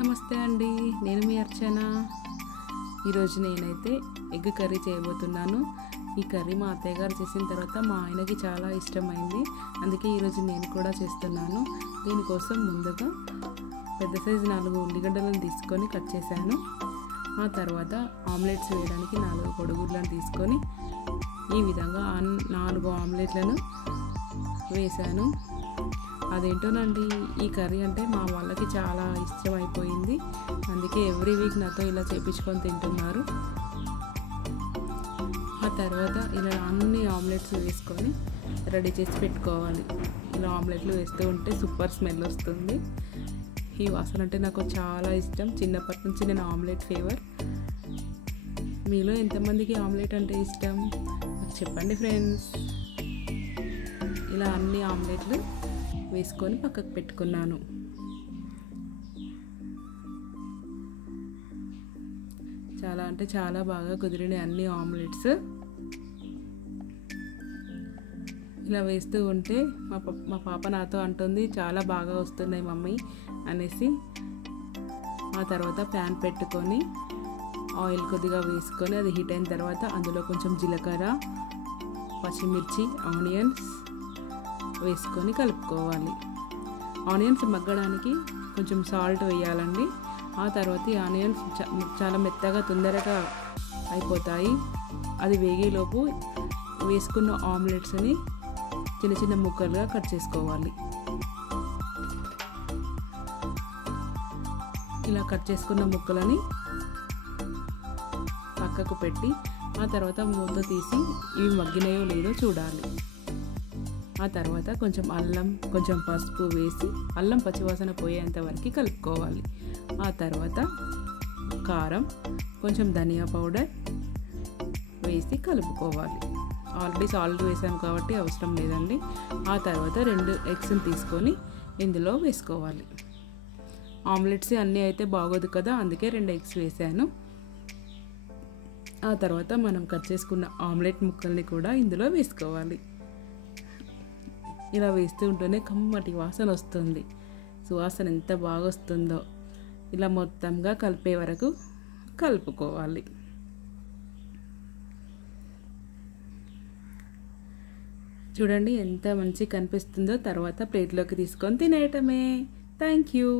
నమస్తే అండి, నేను మీ అర్చన. ఈరోజు నేనైతే ఎగ్ కర్రీ చేయబోతున్నాను. ఈ కర్రీ మా అత్తయ్య గారు చేసిన తర్వాత మా ఆయనకి చాలా ఇష్టమైంది, అందుకే ఈరోజు నేను కూడా చేస్తున్నాను. దీనికోసం ముందుగా పెద్ద సైజు 4 ఉల్లిగడ్డలను తీసుకొని కట్ చేశాను. ఆ తర్వాత ఆమ్లెట్స్ వేయడానికి 4 కోడిగుడ్లను తీసుకొని ఈ విధంగా 4 ఆమ్లెట్లను వేశాను. అదేంటోనండి, ఈ కర్రీ అంటే మా వాళ్ళకి చాలా ఇష్టమైపోయింది, అందుకే ఎవ్రీ వీక్ నాతో ఇలా చేపించుకొని తింటున్నారు. ఆ తర్వాత ఇలా అన్ని ఆమ్లెట్స్ వేసుకొని రెడీ చేసి పెట్టుకోవాలి. ఇలా ఆమ్లెట్లు వేస్తూ ఉంటే సూపర్ స్మెల్ వస్తుంది. ఈ వాసన అంటే నాకు చాలా ఇష్టం, చిన్నప్పటి నుంచి నేను ఆమ్లెట్ ఫేవర్. మీలో ఎంతమందికి ఆమ్లెట్ అంటే ఇష్టం నాకు చెప్పండి ఫ్రెండ్స్. ఇలా అన్ని ఆమ్లెట్లు వేసుకొని పక్కకు పెట్టుకున్నాను. చాలా అంటే చాలా బాగా కుదిరినాయి అన్ని ఆమ్లెట్స్. ఇలా వేస్తూ ఉంటే మా పాప నాతో అంటుంది, చాలా బాగా వస్తున్నాయి మమ్మీ అనేసి. ఆ తర్వాత ప్యాన్ పెట్టుకొని ఆయిల్ కొద్దిగా వేసుకొని అది హీట్ అయిన తర్వాత అందులో కొంచెం జీలకర్ర, పచ్చిమిర్చి, ఆనియన్స్ వేసుకొని కలుపుకోవాలి. ఆనియన్స్ మగ్గడానికి కొంచెం సాల్ట్ వేయాలండి. ఆ తర్వాత ఈ ఆనియన్స్ చాలా మెత్తగా తొందరగా అయిపోతాయి. అది వేగేలోపు వేసుకున్న ఆమ్లెట్స్ని చిన్న చిన్న ముక్కలుగా కట్ చేసుకోవాలి. ఇలా కట్ చేసుకున్న ముక్కలని పక్కకు పెట్టి ఆ తర్వాత మూత తీసి ఇవి మగ్గినాయో లేదో చూడాలి. ఆ తర్వాత కొంచెం అల్లం, కొంచెం పసుపు వేసి అల్లం పచ్చివాసన పోయేంత వరకు కలుపుకోవాలి. ఆ తర్వాత కారం, కొంచెం ధనియా పౌడర్ వేసి కలుపుకోవాలి. ఆల్రెడీ సాల్ట్ వేసాం కాబట్టి అవసరం లేదండి. ఆ తర్వాత 2 ఎగ్స్ని తీసుకొని ఇందులో వేసుకోవాలి. ఆమ్లెట్స్ అన్నీ అయితే బాగోదు కదా, అందుకే 2 ఎగ్స్ వేసాను. ఆ తర్వాత మనం కట్ చేసుకున్న ఆమ్లెట్ ముక్కల్ని కూడా ఇందులో వేసుకోవాలి. ఇలా వేస్తూ ఉంటేనే కమ్మటి వాసన వస్తుంది. సువాసన ఎంత బాగా వస్తుందో. ఇలా మొత్తంగా కలిపే వరకు కలుపుకోవాలి. చూడండి ఎంత మంచి కనిపిస్తుందో. తర్వాత ప్లేట్లోకి తీసుకొని తినేయటమే. Thank you.